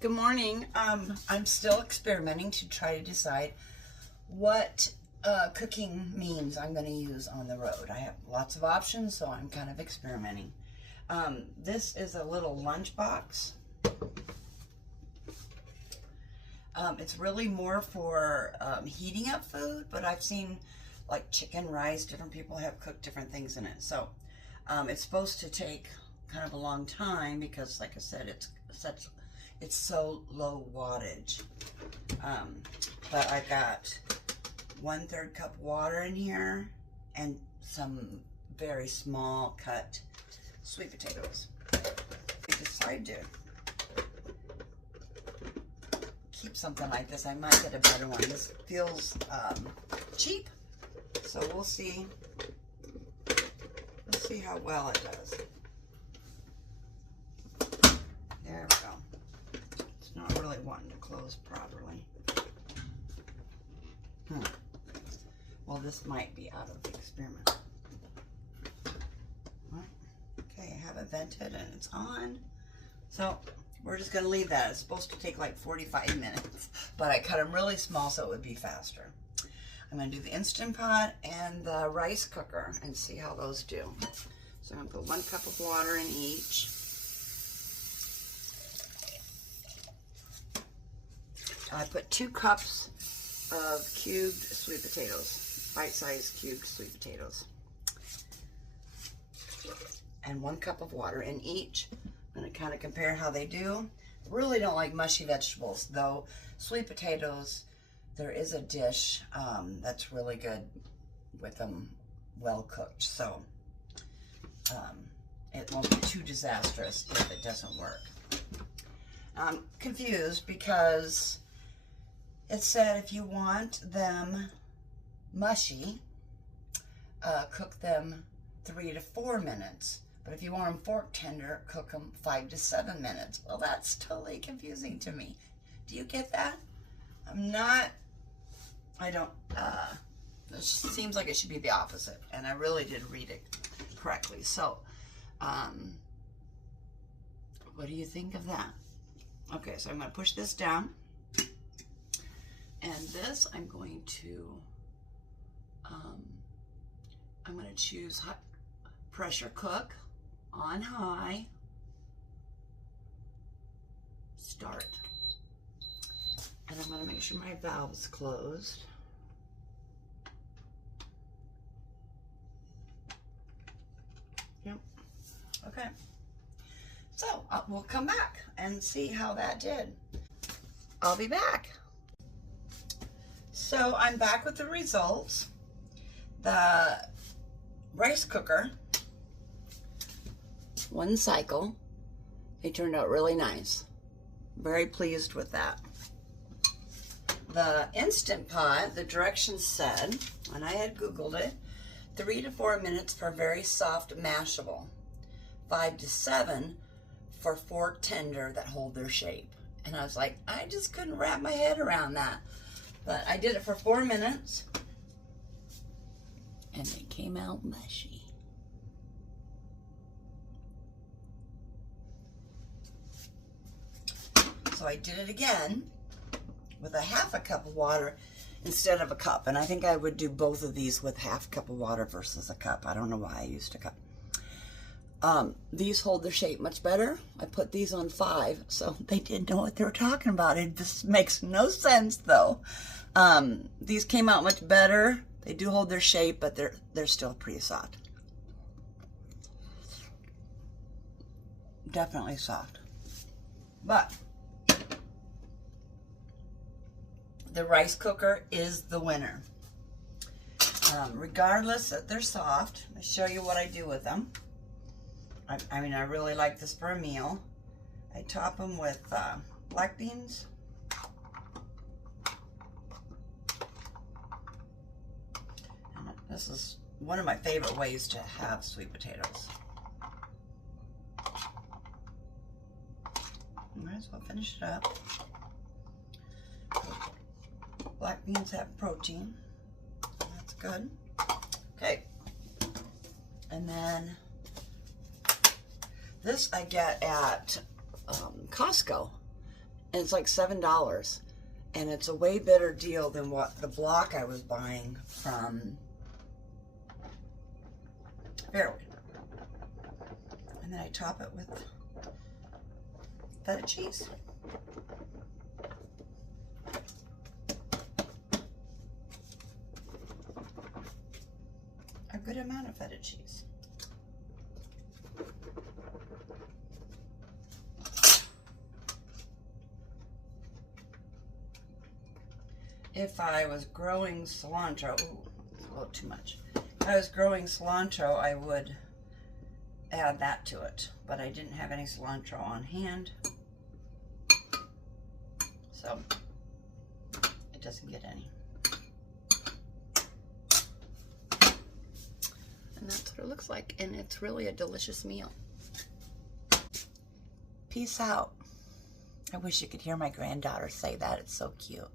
Good morning. I'm still experimenting to try to decide what cooking means I'm going to use on the road. I have lots of options, so I'm kind of experimenting. This is a little lunch box. It's really more for heating up food, but I've seen like chicken, rice, different people have cooked different things in it. So it's supposed to take kind of a long time because, like I said, it's so low wattage. But I've got 1/3 cup water in here and some very small cut sweet potatoes. I decided to keep something like this. I might get a better one. This feels cheap, so we'll see. Let's see how well it does. There we go. It's not really wanting to close properly. Well, this might be out of the experiment. Okay, I have it vented and it's on. So we're just going to leave that. It's supposed to take like 45 minutes, but I cut them really small so it would be faster. I'm going to do the Instant Pot and the rice cooker and see how those do. So I'm going to put 1 cup of water in each. I put 2 cups of cubed sweet potatoes, bite-sized cubed sweet potatoes, and 1 cup of water in each. I'm going to kind of compare how they do. I really don't like mushy vegetables, though sweet potatoes, there is a dish that's really good with them well cooked, so it won't be too disastrous if it doesn't work. I'm confused because it said if you want them mushy, cook them 3 to 4 minutes. But if you want them fork tender, cook them 5 to 7 minutes. Well, that's totally confusing to me. Do you get that? It seems like it should be the opposite. And I really did read it correctly. So, what do you think of that? Okay, so I'm going to push this down. And this, I'm going to choose pressure cook on high, start. And I'm going to make sure my valve is closed. Yep. Okay. So we'll come back and see how that did. I'll be back. So I'm back with the results. The rice cooker, 1 cycle, they turned out really nice. Very pleased with that. The Instant Pot, the directions said, and I had Googled it, 3 to 4 minutes for very soft mashable, 5 to 7 for fork tender that hold their shape. And I was like, I just couldn't wrap my head around that. But I did it for 4 minutes, and they came out mushy. So I did it again with a 1/2 cup of water instead of a cup. And I think I would do both of these with 1/2 cup of water versus a cup. I don't know why I used a cup. These hold their shape much better. I put these on 5, so they didn't know what they were talking about. It just makes no sense, though. These came out much better. They do hold their shape, but they're still pretty soft. Definitely soft. But the rice cooker is the winner. Regardless that they're soft, I'll show you what I do with them. I mean, I really like this for a meal. I top them with black beans. And this is one of my favorite ways to have sweet potatoes. Might as well finish it up. Black beans have protein. That's good. Okay. And then this I get at Costco. And it's like $7. And it's a way better deal than what the block I was buying from Fairway. And then I top it with feta cheese. A good amount of feta cheese. If I was growing cilantro, ooh, it's a little too much. If I was growing cilantro, I would add that to it, but I didn't have any cilantro on hand, so it doesn't get any. And that's what it looks like, and it's really a delicious meal. Peace out. I wish you could hear my granddaughter say that. It's so cute.